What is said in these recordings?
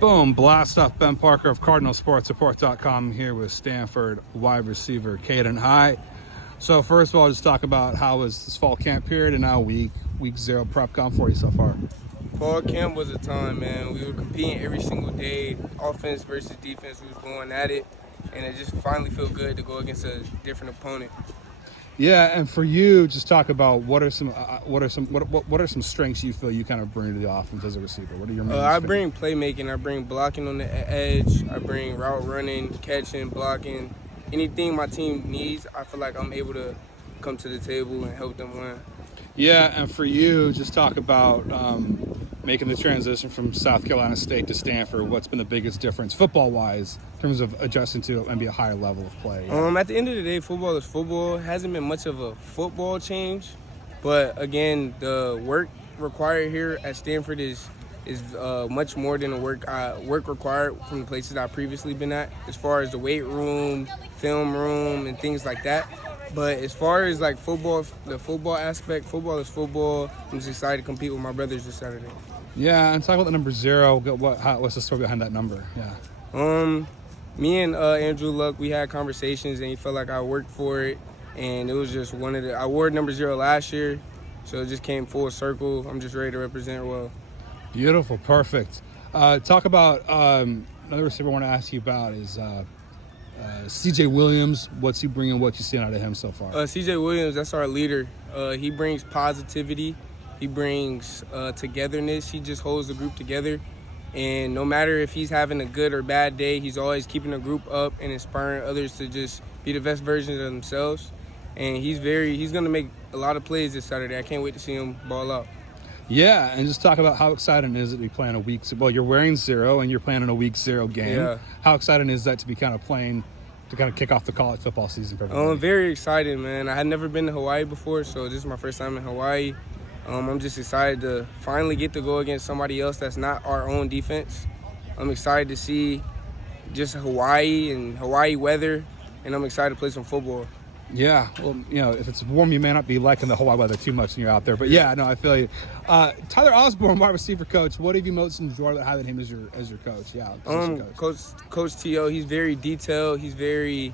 Boom, blast off. Ben Parker of CardinalSportsReport.com here with Stanford wide receiver Caden High. So first of all, just talk about how was this fall camp period and now week zero prep gone for you so far? Fall camp was a time, man. We were competing every single day, offense versus defense. We was going at it, and it just finally felt good to go against a different opponent. Yeah, and for you, just talk about what are some strengths you feel you kind of bring to the offense as a receiver? What are your main I bring playmaking. I bring blocking on the edge. I bring route running, catching, blocking. Anything my team needs, I feel like I'm able to come to the table and help them win. Yeah, and for you, just talk about making the transition from South Carolina State to Stanford. What's been the biggest difference football-wise in terms of adjusting to maybe a higher level of play? At the end of the day, football is football. It hasn't been much of a football change, but again, the work required here at Stanford is much more than the work required from the places I've previously been at, as far as the weight room, film room, and things like that. But as far as like football, the football aspect, football is football. I'm just excited to compete with my brothers this Saturday. Yeah, and talk about the number 0. What's the story behind that number? Yeah. Me and Andrew Luck, we had conversations, and he felt like I worked for it, and it was just I wore number 0 last year, so it just came full circle. I'm just ready to represent well. Beautiful, perfect. Talk about another receiver I want to ask you about is C.J. Williams. What's he bringing? What you seen out of him so far? C.J. Williams, that's our leader. He brings positivity. He brings togetherness. He just holds the group together. And no matter if he's having a good or bad day, he's always keeping the group up and inspiring others to just be the best versions of themselves. And he's going to make a lot of plays this Saturday. I can't wait to see him ball out. Yeah, and just talk about how exciting is it to be playing a week. Well, you're wearing 0 and you're playing in a week 0 game. Yeah. How exciting is that to be kind of playing to kind of kick off the college football season for everybody? I'm very excited, man. I had never been to Hawaii before, so this is my first time in Hawaii. I'm just excited to finally get to go against somebody else that's not our own defense. I'm excited to see just Hawaii and Hawaii weather, and I'm excited to play some football. Yeah, well, if it's warm, you may not be liking the Hawaii weather too much when you're out there. But yeah, no, I feel you. Tyler Osborne, wide receiver coach. What have you most enjoyed about having him as your coach? Yeah, Coach T.O. He's very detailed. He's very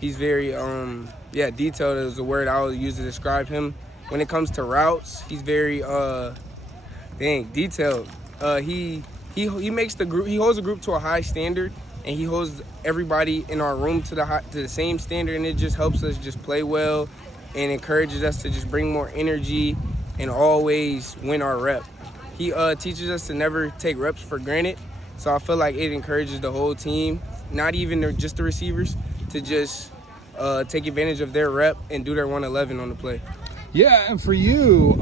detailed is the word I would use to describe him. When it comes to routes, he's very detailed. He makes the group. He holds the group to a high standard, and he holds everybody in our room to the same standard, and it just helps us just play well and encourages us to just bring more energy and always win our rep. He teaches us to never take reps for granted, so I feel like it encourages the whole team, not even just the receivers, to just take advantage of their rep and do their 111 on the play. Yeah, and for you,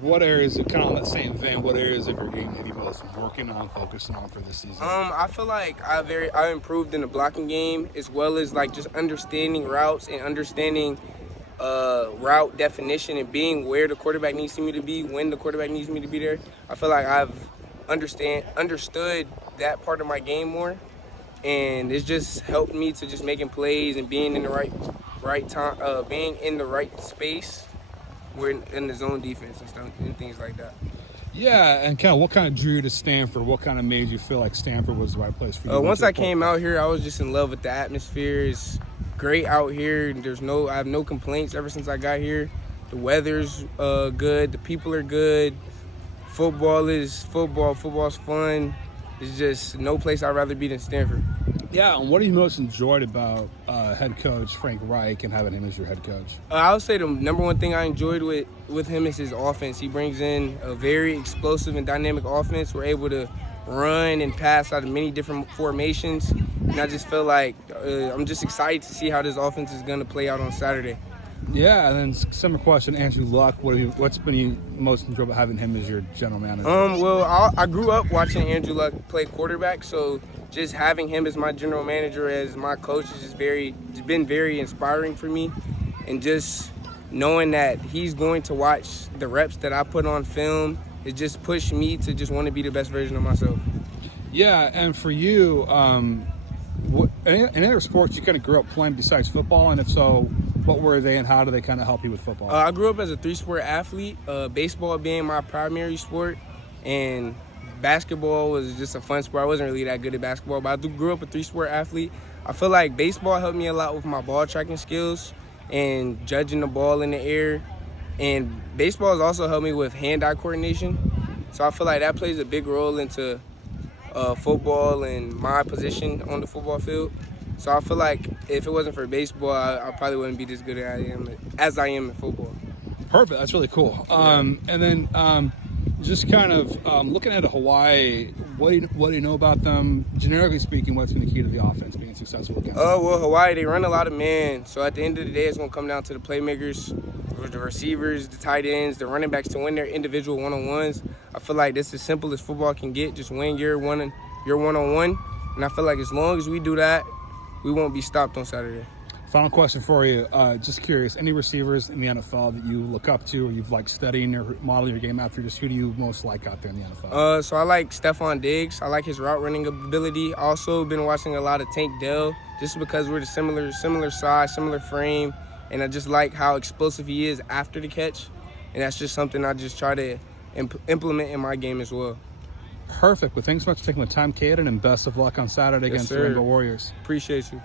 what areas, kind of on that same vein, what areas of your game have you most working on, focusing on for this season? I feel like I improved in the blocking game, as well as like just understanding routes and understanding route definition and being where the quarterback needs me to be, when the quarterback needs me to be there. I feel like I've understood that part of my game more, and it's just helped me to just making plays and being in the right time, being in the right space. We're in the zone defense and stuff and things like that. Yeah, and kind of what kind of drew you to Stanford? What kind of made you feel like Stanford was the right place for you? Once I came out here, I was just in love with the atmosphere. It's great out here. I have no complaints ever since I got here. The weather's good. The people are good. Football is football. Football's fun. It's just no place I'd rather be than Stanford. Yeah, and what have you most enjoyed about head coach Frank Reich and having him as your head coach? I would say the number one thing I enjoyed with him is his offense. He brings in a very explosive and dynamic offense. We're able to run and pass out of many different formations. And I just feel like I'm just excited to see how this offense is going to play out on Saturday. Yeah, and then similar question, Andrew Luck. What's been you most enjoyed about having him as your general manager? Well, I grew up watching Andrew Luck play quarterback, so just having him as my general manager, as my coach, has just been very inspiring for me. And just knowing that he's going to watch the reps that I put on film, it just pushed me to just want to be the best version of myself. Yeah, and for you, any other sports you kind of grew up playing besides football, and if so, what were they and how do they kind of help you with football? I grew up as a 3-sport athlete, baseball being my primary sport, and basketball was just a fun sport. I wasn't really that good at basketball, but I grew up a 3-sport athlete. I feel like baseball helped me a lot with my ball tracking skills and judging the ball in the air. And baseball has also helped me with hand-eye coordination. So I feel like that plays a big role into football and my position on the football field. So I feel like if it wasn't for baseball, I probably wouldn't be as good as I am in football. Perfect. That's really cool. And then just kind of looking at Hawaii, what do you know about them? Generically speaking, what's been the key to the offense being successful against them? Well, Hawaii, they run a lot of man. So at the end of the day, it's going to come down to the playmakers, the receivers, the tight ends, the running backs to win their individual one-on-ones. I feel like that's as simple as football can get. Just win your one-on-one. And I feel like as long as we do that, we won't be stopped on Saturday. Final question for you. Just curious, any receivers in the NFL that you look up to or you've like studying or modeling your game after? Just who do you most like out there in the NFL? So I like Stephon Diggs. I like his route running ability. Also been watching a lot of Tank Dell just because we're the similar size, similar frame, and I just like how explosive he is after the catch. And that's just something I just try to implement in my game as well. Perfect. Well, thanks so much for taking the time, Caden, and best of luck on Saturday against the Rainbow Warriors. Appreciate you.